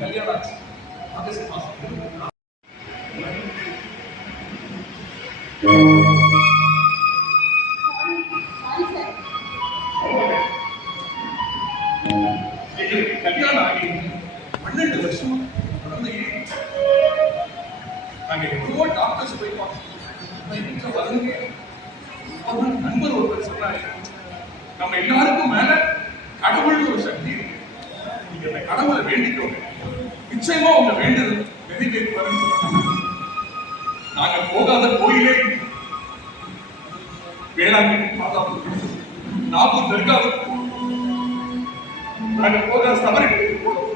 கல்யாணம் ஆச்சு ஆகஸ்ட் மாசம். கல்யாணம் ஆகி 12 வருஷம் குழந்தையே நாங்க எவ்வளவோ டாக்டர்ஸ் போய் பார்த்தோம். வருங்க நண்பர் ஒருவர் சொன்னாரு, நம்ம எல்லாருக்கும் மேல கடவுள் ஒரு சக்தி இருக்கு, நீங்க அந்த கடவுளை வேண்டிக்கோங்க, நிச்சயமா உங்க வேண்டுதல் நிறைவேற்றுவாருன்னு சொன்னாங்க. நாங்க போகாத கோயிலே வேளாங்கண்ணி மாதாவுக்கு, நாகூர் தர்காவுக்கு, நாங்க போகாத சபரிகளுக்கு போனோம்.